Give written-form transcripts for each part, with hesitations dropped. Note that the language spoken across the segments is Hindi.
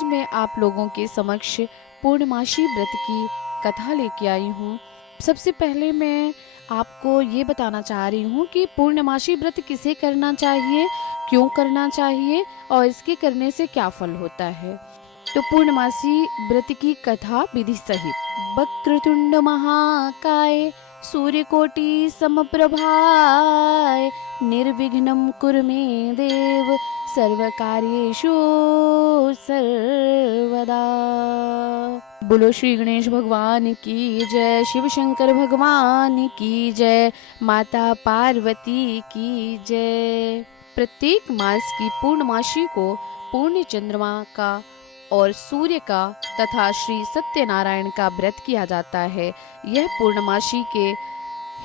आज मैं आप लोगों के समक्ष पूर्णमासी व्रत की कथा लेके आई हूँ। सबसे पहले मैं आपको ये बताना चाह रही हूँ कि पूर्णमासी व्रत किसे करना चाहिए, क्यों करना चाहिए और इसके करने से क्या फल होता है। तो पूर्णमासी व्रत की कथा विधि सहित। वक्रतुंड महाकाय सूर्यकोटि समप्रभाय निर्विघ्नं कुरु मे देव सर्वकार्येषु सर्वदा। बोलो श्री गणेश भगवान की जय, शिव शंकर भगवान की जय, माता पार्वती की जय। प्रत्येक मास की पूर्णमासी को पूर्ण चंद्रमा का और सूर्य का तथा श्री सत्यनारायण का व्रत किया जाता है। यह पूर्णमासी के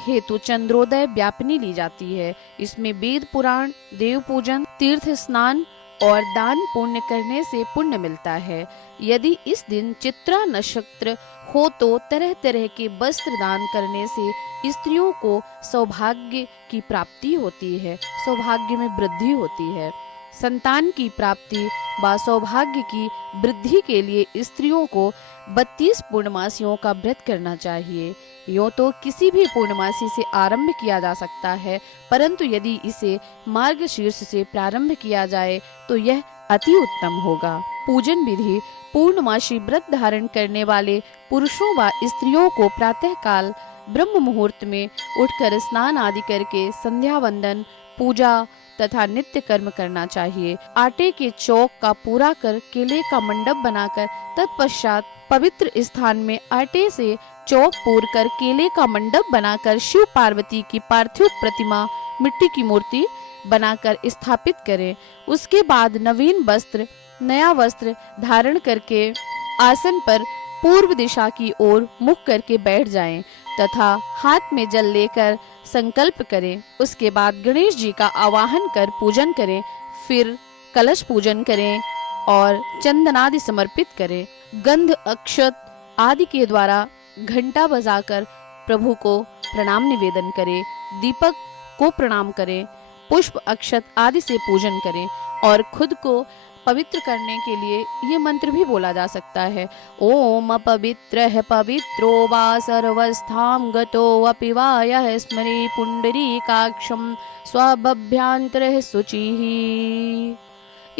हेतु चंद्रोदय व्यापनी ली जाती है। इसमें वेद पुराण, देव पूजन, तीर्थ स्नान और दान पुण्य करने से पुण्य मिलता है। यदि इस दिन चित्रा नक्षत्र हो तो तरह तरह के वस्त्र दान करने से स्त्रियों को सौभाग्य की प्राप्ति होती है, सौभाग्य में वृद्धि होती है। संतान की प्राप्ति व सौभाग्य की वृद्धि के लिए स्त्रियों को 32 पूर्णमासियों का व्रत करना चाहिए। यूँ तो किसी भी पूर्णमासी से आरंभ किया जा सकता है, परंतु यदि इसे मार्गशीर्ष से प्रारंभ किया जाए तो यह अति उत्तम होगा। पूजन विधि। पूर्णमासी व्रत धारण करने वाले पुरुषों व स्त्रियों को प्रातः काल ब्रह्म मुहूर्त में उठकर स्नान आदि करके संध्या वंदन, पूजा तथा नित्य कर्म करना चाहिए। आटे के चौक का पूरा कर केले का मंडप बनाकर तत्पश्चात पवित्र स्थान में आटे से चौक पूर कर केले का मंडप बनाकर शिव पार्वती की पार्थिव प्रतिमा, मिट्टी की मूर्ति बनाकर स्थापित करें। उसके बाद नवीन वस्त्र, नया वस्त्र धारण करके आसन पर पूर्व दिशा की ओर मुख करके बैठ जाएं तथा हाथ में जल लेकर संकल्प करें। उसके बाद गणेश जी का आवाहन कर पूजन करें, फिर कलश पूजन करें और चंदनादि समर्पित करें। गंध, अक्षत आदि के द्वारा घंटा बजाकर प्रभु को प्रणाम निवेदन करें, दीपक को प्रणाम करें, पुष्प अक्षत आदि से पूजन करें और खुद को पवित्र करने के लिए ये मंत्र भी बोला जा सकता है। ओम पवित्रः पवित्रो वा सर्वस्थां गतो अपि वा यः स्मरे पुंडरीकाक्षं स्वभव्यांतरः शुचिः।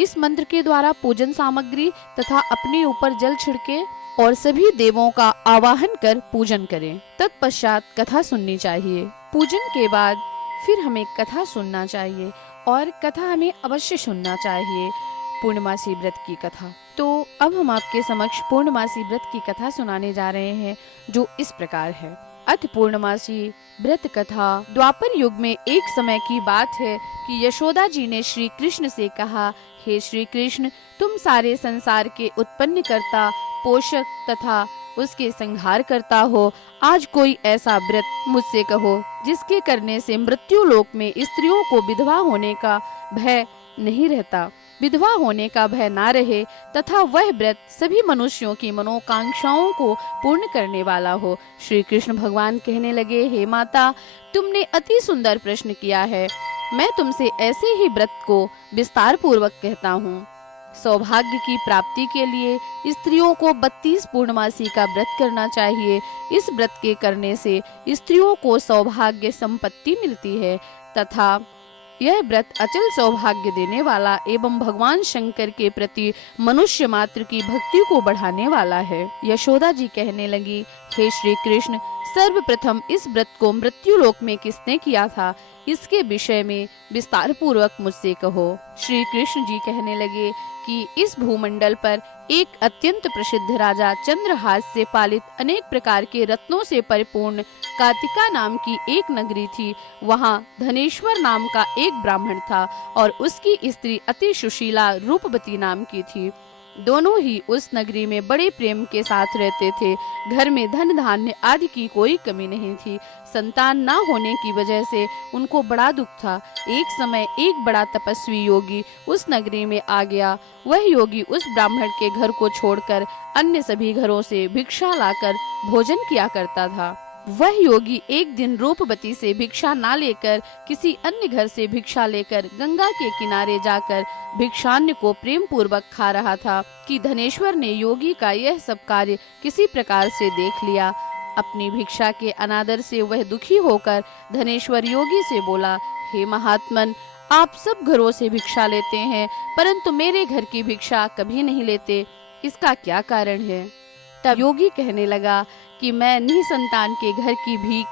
इस मंत्र के द्वारा पूजन सामग्री तथा अपने ऊपर जल छिड़के और सभी देवों का आवाहन कर पूजन करें। तत्पश्चात कथा सुननी चाहिए। पूजन के बाद फिर हमें कथा सुनना चाहिए और कथा हमें अवश्य सुनना चाहिए, पूर्णमासी व्रत की कथा। तो अब हम आपके समक्ष पूर्णमासी व्रत की कथा सुनाने जा रहे हैं, जो इस प्रकार है। अथ पूर्णमासी व्रत कथा। द्वापर युग में एक समय की बात है कि यशोदा जी ने श्री कृष्ण से कहा, हे श्री कृष्ण, तुम सारे संसार के उत्पन्न करता, पोषक तथा उसके संहार करता हो। आज कोई ऐसा व्रत मुझसे कहो जिसके करने से मृत्यु लोक में स्त्रियों को विधवा होने का भय नहीं रहता, विधवा होने का भय ना रहे तथा वह व्रत सभी मनुष्यों की मनोकांक्षाओं को पूर्ण करने वाला हो। श्री कृष्ण भगवान कहने लगे, हे माता, तुमने अति सुंदर प्रश्न किया है। मैं तुमसे ऐसे ही व्रत को विस्तार पूर्वक कहता हूँ। सौभाग्य की प्राप्ति के लिए स्त्रियों को 32 पूर्णमासी का व्रत करना चाहिए। इस व्रत के करने से स्त्रियों को सौभाग्य संपत्ति मिलती है तथा यह व्रत अचल सौभाग्य देने वाला एवं भगवान शंकर के प्रति मनुष्य मात्र की भक्ति को बढ़ाने वाला है। यशोदा जी कहने लगी, हे श्री कृष्ण, सर्वप्रथम इस व्रत को मृत्यु लोक में किसने किया था, इसके विषय में विस्तार पूर्वक मुझसे कहो। श्री कृष्ण जी कहने लगे कि इस भूमंडल पर एक अत्यंत प्रसिद्ध राजा चंद्रहास से पालित अनेक प्रकार के रत्नों से परिपूर्ण कार्तिका नाम की एक नगरी थी। वहाँ धनेश्वर नाम का एक ब्राह्मण था और उसकी स्त्री अति सुशीला रूपवती नाम की थी। दोनों ही उस नगरी में बड़े प्रेम के साथ रहते थे। घर में धन धान्य आदि की कोई कमी नहीं थी। संतान न होने की वजह से उनको बड़ा दुख था। एक समय एक बड़ा तपस्वी योगी उस नगरी में आ गया। वह योगी उस ब्राह्मण के घर को छोड़कर अन्य सभी घरों से भिक्षा लाकर भोजन किया करता था। वह योगी एक दिन रूपवती से भिक्षा ना लेकर किसी अन्य घर से भिक्षा लेकर गंगा के किनारे जाकर भिक्षान्न को प्रेम पूर्वक खा रहा था कि धनेश्वर ने योगी का यह सब कार्य किसी प्रकार से देख लिया। अपनी भिक्षा के अनादर से वह दुखी होकर धनेश्वर योगी से बोला, हे महात्मन, आप सब घरों से भिक्षा लेते हैं परंतु मेरे घर की भिक्षा कभी नहीं लेते, इसका क्या कारण है? तब योगी कहने लगा कि मैं निसंतान के घर की भीख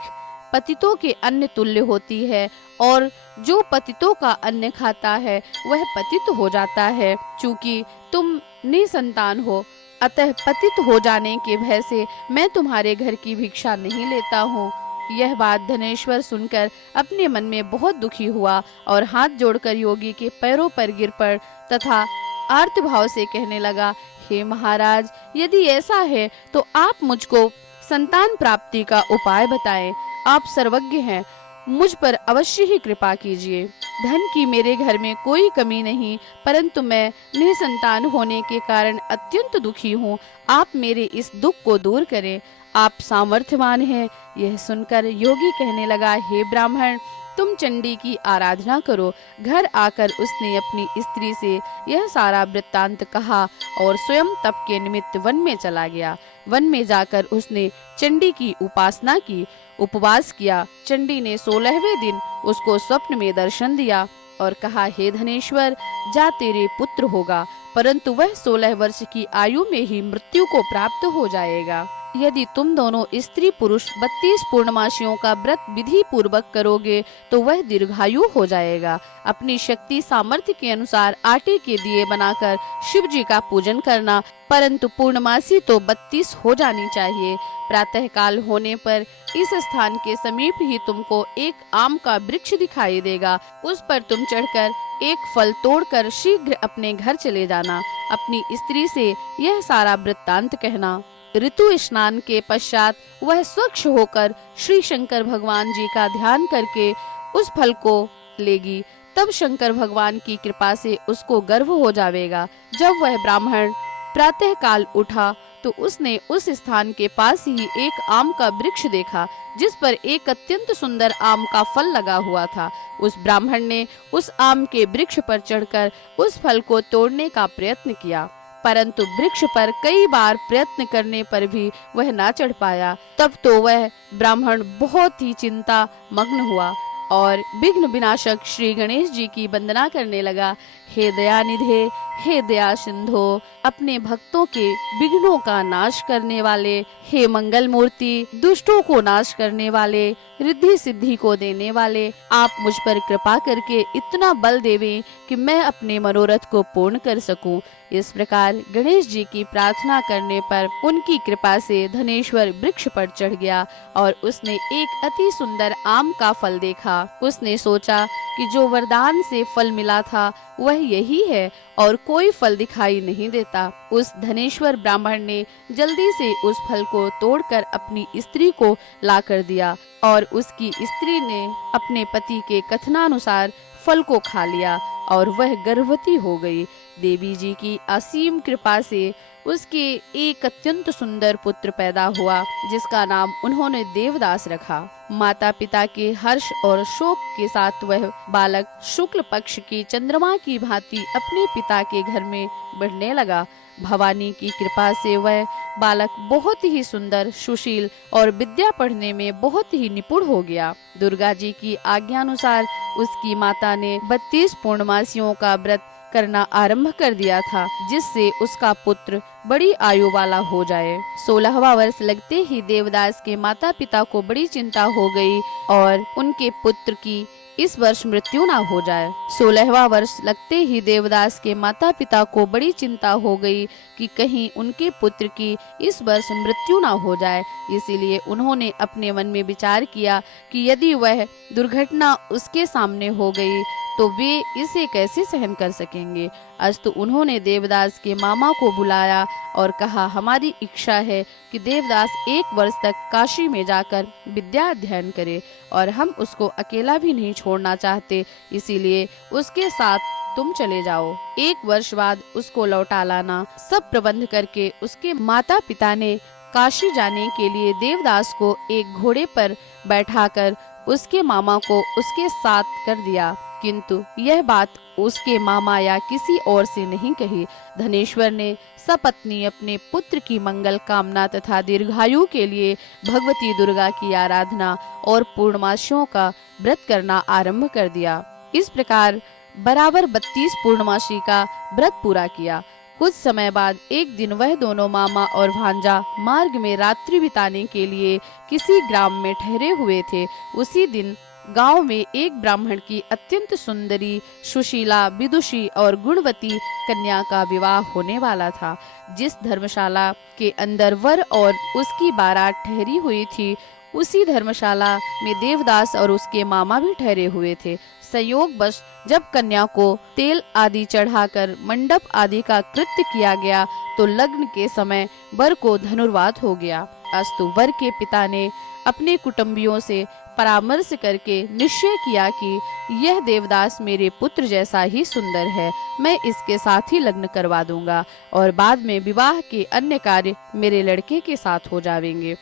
पतितों के अन्न तुल्य होती है और जो पतितों का अन्न खाता है वह पतित हो जाता है। चूंकि तुम निसंतान हो अतः पतित हो जाने के भय से मैं तुम्हारे घर की भिक्षा नहीं लेता हूँ। यह बात धनेश्वर सुनकर अपने मन में बहुत दुखी हुआ और हाथ जोड़कर योगी के पैरों पर गिर पड़ तथा आर्त भाव से कहने लगा, हे महाराज, यदि ऐसा है तो आप मुझको संतान प्राप्ति का उपाय बताएं। आप सर्वज्ञ हैं, मुझ पर अवश्य ही कृपा कीजिए। धन की मेरे घर में कोई कमी नहीं परंतु मैं निसंतान होने के कारण अत्यंत दुखी हूँ। आप मेरे इस दुख को दूर करें, आप सामर्थ्यवान हैं। यह सुनकर योगी कहने लगा, हे ब्राह्मण, तुम चंडी की आराधना करो। घर आकर उसने अपनी स्त्री से यह सारा वृत्तांत कहा और स्वयं तप के निमित्त वन में चला गया। वन में जाकर उसने चंडी की उपासना की, उपवास किया। चंडी ने 16वें दिन उसको स्वप्न में दर्शन दिया और कहा, हे धनेश्वर, जा तेरे पुत्र होगा परंतु वह 16 वर्ष की आयु में ही मृत्यु को प्राप्त हो जाएगा। यदि तुम दोनों स्त्री पुरुष 32 पूर्णमासियों का व्रत विधि पूर्वक करोगे तो वह दीर्घायु हो जाएगा। अपनी शक्ति सामर्थ्य के अनुसार आटे के दिए बनाकर शिव जी का पूजन करना, परंतु पूर्णमासी तो 32 हो जानी चाहिए। प्रातः काल होने पर इस स्थान के समीप ही तुमको एक आम का वृक्ष दिखाई देगा। उस पर तुम चढ़कर एक फल तोड़कर शीघ्र अपने घर चले जाना। अपनी स्त्री से यह सारा वृत्तांत कहना। ऋतु स्नान के पश्चात वह स्वच्छ होकर श्री शंकर भगवान जी का ध्यान करके उस फल को लेगी। तब शंकर भगवान की कृपा से उसको गर्भ हो जाएगा। जब वह ब्राह्मण प्रातः काल उठा तो उसने उस स्थान के पास ही एक आम का वृक्ष देखा जिस पर एक अत्यंत सुंदर आम का फल लगा हुआ था। उस ब्राह्मण ने उस आम के वृक्ष पर चढ़कर उस फल को तोड़ने का प्रयत्न किया परंतु वृक्ष पर कई बार प्रयत्न करने पर भी वह ना चढ़ पाया। तब तो वह ब्राह्मण बहुत ही चिंता मग्न हुआ और विघ्न विनाशक श्री गणेश जी की वंदना करने लगा। हे दयानिधे, हे दया सिंधो, अपने भक्तों के विघ्नों का नाश करने वाले, हे मंगल मूर्ति, दुष्टों को नाश करने वाले, रिद्धि सिद्धि को देने वाले, आप मुझ पर कृपा करके इतना बल देवें कि मैं अपने मनोरथ को पूर्ण कर सकूं। इस प्रकार गणेश जी की प्रार्थना करने पर उनकी कृपा से धनेश्वर वृक्ष पर चढ़ गया और उसने एक अति सुंदर आम का फल देखा। उसने सोचा कि जो वरदान से फल मिला था वह यही है और कोई फल दिखाई नहीं देता। उस धनेश्वर ब्राह्मण ने जल्दी से उस फल को तोड़कर अपनी स्त्री को लाकर दिया और उसकी स्त्री ने अपने पति के कथनानुसार फल को खा लिया और वह गर्भवती हो गई। देवी जी की असीम कृपा से उसके एक अत्यंत सुंदर पुत्र पैदा हुआ जिसका नाम उन्होंने देवदास रखा। माता पिता के हर्ष और शोक के साथ वह बालक शुक्ल पक्ष की चंद्रमा की भांति अपने पिता के घर में बढ़ने लगा। भवानी की कृपा से वह बालक बहुत ही सुंदर, सुशील और विद्या पढ़ने में बहुत ही निपुण हो गया। दुर्गा जी की आज्ञानुसार उसकी माता ने 32 पूर्णमासियों का व्रत करना आरंभ कर दिया था जिससे उसका पुत्र बड़ी आयु वाला हो जाए। 16वां वर्ष लगते ही देवदास के माता पिता को बड़ी चिंता हो गई और उनके पुत्र की इस वर्ष मृत्यु ना हो जाए। 16वां वर्ष लगते ही देवदास के माता पिता को बड़ी चिंता हो गई कि कहीं उनके पुत्र की इस वर्ष मृत्यु ना हो जाए। इसीलिए उन्होंने अपने मन में विचार किया कि यदि वह दुर्घटना उसके सामने हो गई तो वे इसे कैसे सहन कर सकेंगे। अस्तु उन्होंने देवदास के मामा को बुलाया और कहा, हमारी इच्छा है कि देवदास 1 वर्ष तक काशी में जाकर विद्या अध्ययन करे और हम उसको अकेला भी नहीं छोड़ना चाहते, इसीलिए उसके साथ तुम चले जाओ। 1 वर्ष बाद उसको लौटा लाना। सब प्रबंध करके उसके माता पिता ने काशी जाने के लिए देवदास को एक घोड़े पर बैठाकर उसके मामा को उसके साथ कर दिया, किंतु यह बात उसके मामा या किसी और से नहीं कही। धनेश्वर ने सपत्नी अपने पुत्र की मंगल कामना तथा दीर्घायु के लिए भगवती दुर्गा की आराधना और पूर्णमासियों का व्रत करना आरंभ कर दिया। इस प्रकार बराबर 32 पूर्णमासी का व्रत पूरा किया। कुछ समय बाद एक दिन वह दोनों मामा और भांजा मार्ग में रात्रि बिताने के लिए किसी ग्राम में ठहरे हुए थे। उसी दिन गांव में एक ब्राह्मण की अत्यंत सुंदरी, सुशीला, विदुषी और गुणवती कन्या का विवाह होने वाला था। जिस धर्मशाला के अंदर वर और उसकी बारात ठहरी हुई थी, उसी धर्मशाला में देवदास और उसके मामा भी ठहरे हुए थे। संयोगवश जब कन्या को तेल आदि चढ़ाकर मंडप आदि का कृत्य किया गया तो लग्न के समय वर को धनुर्वात हो गया। अस्तु वर के पिता ने अपने कुटुंबियों से परामर्श करके निश्चय किया कि यह देवदास मेरे पुत्र जैसा ही सुंदर है, मैं इसके साथ ही लग्न करवा दूंगा और बाद में विवाह के अन्य कार्य मेरे लड़के के साथ हो जाएंगे।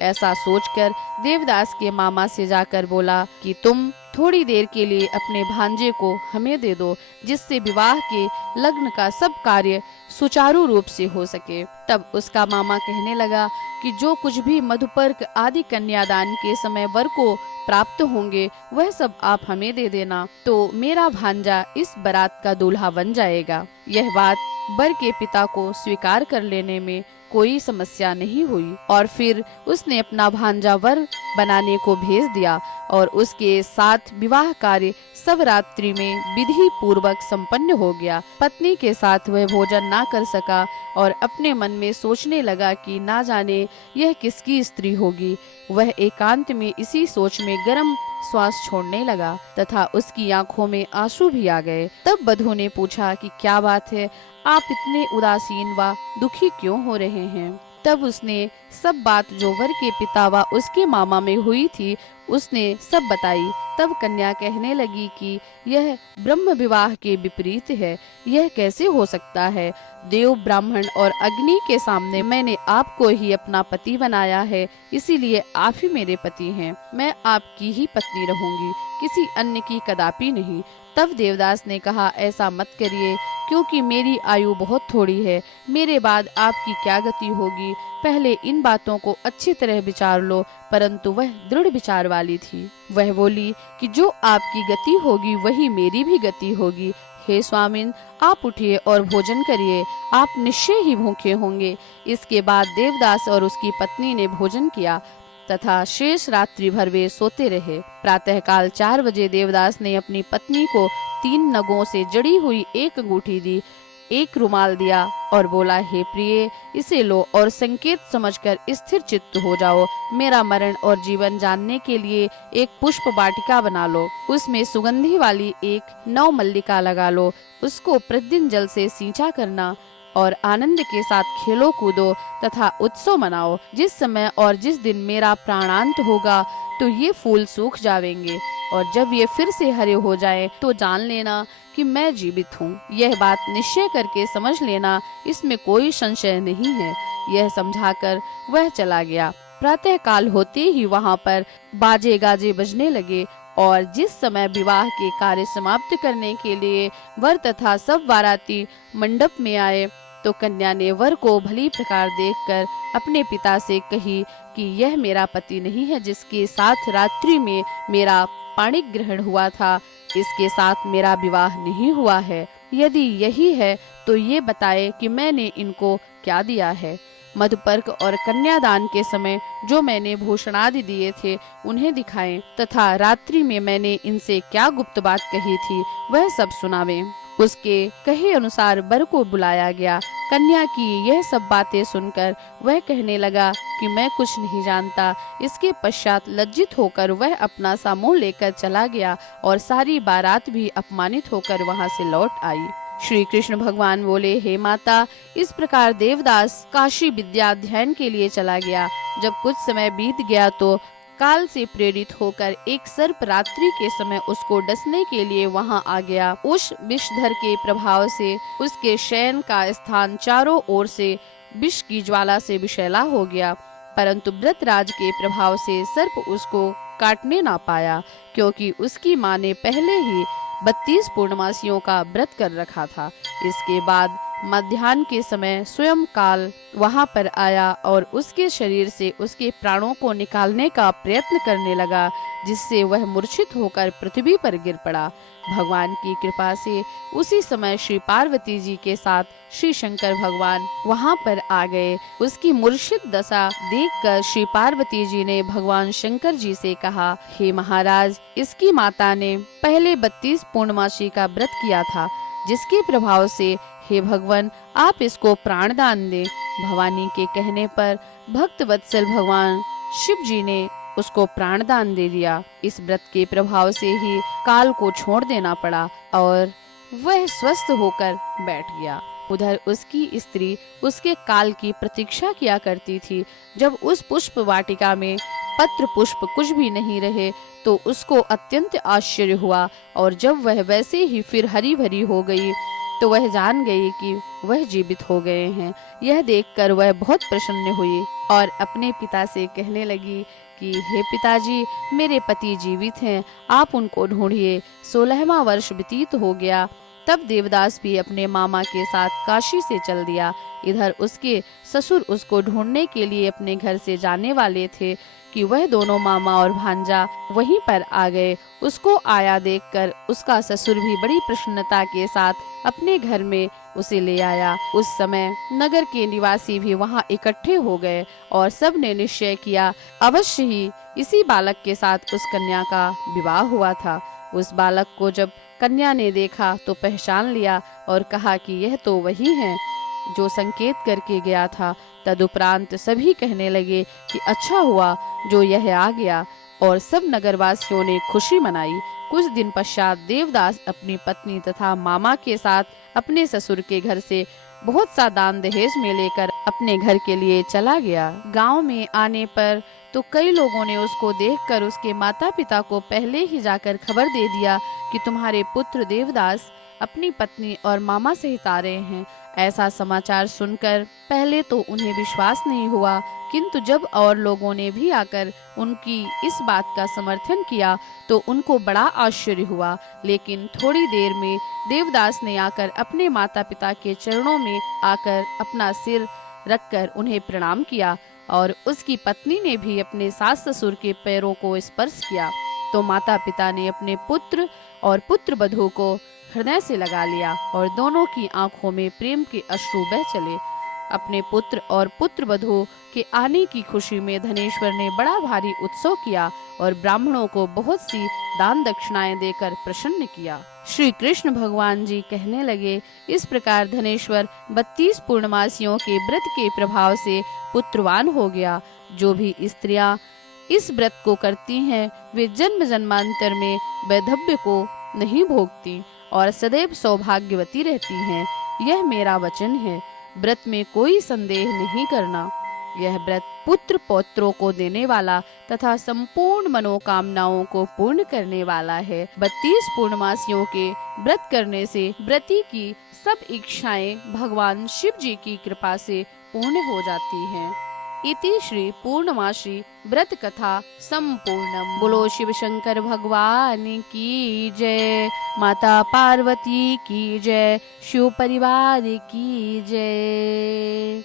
ऐसा सोचकर देवदास के मामा से जाकर बोला कि तुम थोड़ी देर के लिए अपने भांजे को हमें दे दो, जिससे विवाह के लग्न का सब कार्य सुचारू रूप से हो सके। तब उसका मामा कहने लगा कि जो कुछ भी मधुपर्क आदि कन्यादान के समय वर को प्राप्त होंगे वह सब आप हमें दे देना, तो मेरा भांजा इस बारात का दूल्हा बन जाएगा। यह बात वर के पिता को स्वीकार कर लेने में कोई समस्या नहीं हुई और फिर उसने अपना भांजा वर बनाने को भेज दिया और उसके साथ विवाह कार्य सब रात्रि में विधि पूर्वक संपन्न हो गया। पत्नी के साथ वह भोजन ना कर सका और अपने मन में सोचने लगा कि ना जाने यह किसकी स्त्री होगी। वह एकांत में इसी सोच में गर्म श्वास छोड़ने लगा तथा उसकी आंखों में आंसू भी आ गए। तब बधू ने पूछा कि क्या बात है, आप इतने उदासीन व दुखी क्यों हो रहे हैं? तब उसने सब बात जो वर के पिता व उसके मामा में हुई थी उसने सब बताई। तब कन्या कहने लगी कि यह ब्रह्म विवाह के विपरीत है, यह कैसे हो सकता है? देव, ब्राह्मण और अग्नि के सामने मैंने आपको ही अपना पति बनाया है, इसीलिए आप ही मेरे पति हैं। मैं आपकी ही पत्नी रहूंगी, किसी अन्य की कदापि नहीं। तब देवदास ने कहा, ऐसा मत करिए, क्योंकि मेरी आयु बहुत थोड़ी है, मेरे बाद आपकी क्या गति होगी। पहले इन बातों को अच्छी तरह विचार लो। परंतु वह दृढ़ विचार वाली थी। वह बोली कि जो आपकी गति होगी वही मेरी भी गति होगी। हे स्वामिन, आप उठिए और भोजन करिए, आप निश्चय ही भूखे होंगे। इसके बाद देवदास और उसकी पत्नी ने भोजन किया तथा शेष रात्रि भर वे सोते रहे। प्रातःकाल 4 बजे देवदास ने अपनी पत्नी को 3 नगों से जड़ी हुई एक अंगूठी दी, एक रुमाल दिया और बोला, हे प्रिय, इसे लो और संकेत समझकर स्थिर चित्त हो जाओ। मेरा मरण और जीवन जानने के लिए एक पुष्प वाटिका बना लो, उसमें सुगंधी वाली एक नव मल्लिका लगा लो, उसको प्रतिदिन जल से सींचा करना और आनंद के साथ खेलो कूदो तथा उत्सव मनाओ। जिस समय और जिस दिन मेरा प्राणांत होगा तो ये फूल सूख जाएंगे और जब ये फिर से हरे हो जाएं तो जान लेना कि मैं जीवित हूँ। यह बात निश्चय करके समझ लेना, इसमें कोई संशय नहीं है। यह समझाकर वह चला गया। प्रातः काल होते ही वहाँ पर बाजे गाजे बजने लगे और जिस समय विवाह के कार्य समाप्त करने के लिए वर तथा सब बाराती मंडप में आए तो कन्या ने वर को भली प्रकार देखकर अपने पिता से कही कि यह मेरा पति नहीं है, जिसके साथ रात्रि में मेरा पाणिक ग्रहण हुआ था, इसके साथ मेरा विवाह नहीं हुआ है। यदि यही है तो ये बताए कि मैंने इनको क्या दिया है। मधुपर्क और कन्यादान के समय जो मैंने भूषणादि दिए थे उन्हें दिखाएं तथा रात्रि में मैंने इनसे क्या गुप्त बात कही थी वह सब सुनावें। उसके कहे अनुसार वर को बुलाया गया। कन्या की यह सब बातें सुनकर वह कहने लगा कि मैं कुछ नहीं जानता। इसके पश्चात लज्जित होकर वह अपना सा मुंह लेकर चला गया और सारी बारात भी अपमानित होकर वहां से लौट आई। श्री कृष्ण भगवान बोले, हे माता, इस प्रकार देवदास काशी विद्या अध्ययन के लिए चला गया। जब कुछ समय बीत गया तो काल से प्रेरित होकर एक सर्प रात्रि के समय उसको डसने के लिए वहां आ गया। उस विषधर के प्रभाव से उसके शयन का स्थान चारों ओर से विष की ज्वाला से विषैला हो गया, परंतु व्रतराज के प्रभाव से सर्प उसको काटने ना पाया, क्योंकि उसकी माँ ने पहले ही 32 पूर्णमासियों का व्रत कर रखा था। इसके बाद मध्याह्न के समय स्वयं काल वहां पर आया और उसके शरीर से उसके प्राणों को निकालने का प्रयत्न करने लगा, जिससे वह मूर्छित होकर पृथ्वी पर गिर पड़ा। भगवान की कृपा से उसी समय श्री पार्वती जी के साथ श्री शंकर भगवान वहां पर आ गए। उसकी मूर्छित दशा देखकर श्री पार्वती जी ने भगवान शंकर जी से कहा, हे महाराज, इसकी माता ने पहले 32 पूर्णमासी का व्रत किया था, जिसके प्रभाव से हे भगवान आप इसको प्राण दान दें। भवानी के कहने पर भक्त वत्सल भगवान शिव जी ने उसको प्राण दान दे दिया। इस व्रत के प्रभाव से ही काल को छोड़ देना पड़ा और वह स्वस्थ होकर बैठ गया। उधर उसकी स्त्री उसके काल की प्रतीक्षा किया करती थी। जब उस पुष्प वाटिका में पत्र पुष्प कुछ भी नहीं रहे तो उसको अत्यंत आश्चर्य हुआ, और जब वह वैसे ही फिर हरी भरी हो गई तो वह जान गई कि वह जीवित हो गए हैं। यह देखकर वह बहुत प्रसन्न हुई और अपने पिता से कहने लगी कि हे पिताजी, मेरे पति जीवित हैं, आप उनको ढूंढिए। 16वां वर्ष व्यतीत हो गया। तब देवदास भी अपने मामा के साथ काशी से चल दिया। इधर उसके ससुर उसको ढूंढने के लिए अपने घर से जाने वाले थे कि वह दोनों मामा और भांजा वहीं पर आ गए। उसको आया देखकर उसका ससुर भी बड़ी प्रसन्नता के साथ अपने घर में उसे ले आया। उस समय नगर के निवासी भी वहां इकट्ठे हो गए और सब ने निश्चय किया अवश्य ही इसी बालक के साथ उस कन्या का विवाह हुआ था। उस बालक को जब कन्या ने देखा तो पहचान लिया और कहा कि यह तो वही है जो संकेत करके गया था। तदुपरांत सभी कहने लगे कि अच्छा हुआ जो यह आ गया, और सब नगरवासियों ने खुशी मनाई। कुछ दिन पश्चात देवदास अपनी पत्नी तथा मामा के साथ अपने ससुर के घर से बहुत सा दान दहेज में लेकर अपने घर के लिए चला गया। गांव में आने पर तो कई लोगों ने उसको देखकर उसके माता पिता को पहले ही जाकर खबर दे दिया कि तुम्हारे पुत्र देवदास अपनी पत्नी और मामा सहित आ रहे हैं। ऐसा समाचार सुनकर पहले तो उन्हें विश्वास नहीं हुआ, किंतु जब और लोगों ने भी आकर उनकी इस बात का समर्थन किया तो उनको बड़ा आश्चर्य हुआ। लेकिन थोड़ी देर में देवदास ने आकर अपने माता पिता के चरणों में आकर अपना सिर रखकर उन्हें प्रणाम किया, और उसकी पत्नी ने भी अपने सास ससुर के पैरों को स्पर्श किया। तो माता पिता ने अपने पुत्र और पुत्र वधू को हृदय से लगा लिया और दोनों की आंखों में प्रेम के अश्रु बह चले। अपने पुत्र और पुत्र वधू के आने की खुशी में धनेश्वर ने बड़ा भारी उत्सव किया और ब्राह्मणों को बहुत सी दान दक्षिणाएं देकर प्रसन्न किया। श्री कृष्ण भगवान जी कहने लगे, इस प्रकार धनेश्वर 32 पूर्णमासियों के व्रत के प्रभाव से पुत्रवान हो गया। जो भी स्त्रियां इस व्रत को करती हैं वे जन्म जन्मांतर में वैधव्य को नहीं भोगती और सदैव सौभाग्यवती रहती हैं। यह मेरा वचन है, व्रत में कोई संदेह नहीं करना। यह व्रत पुत्र पौत्रों को देने वाला तथा संपूर्ण मनोकामनाओं को पूर्ण करने वाला है। 32 पूर्णमासियों के व्रत करने से व्रती की सब इच्छाएं भगवान शिव जी की कृपा से पूर्ण हो जाती हैं। इति श्री पूर्णमासी व्रत कथा संपूर्णम। बोलो शिव शंकर भगवान की जय, माता पार्वती की जय, शिव परिवार की जय।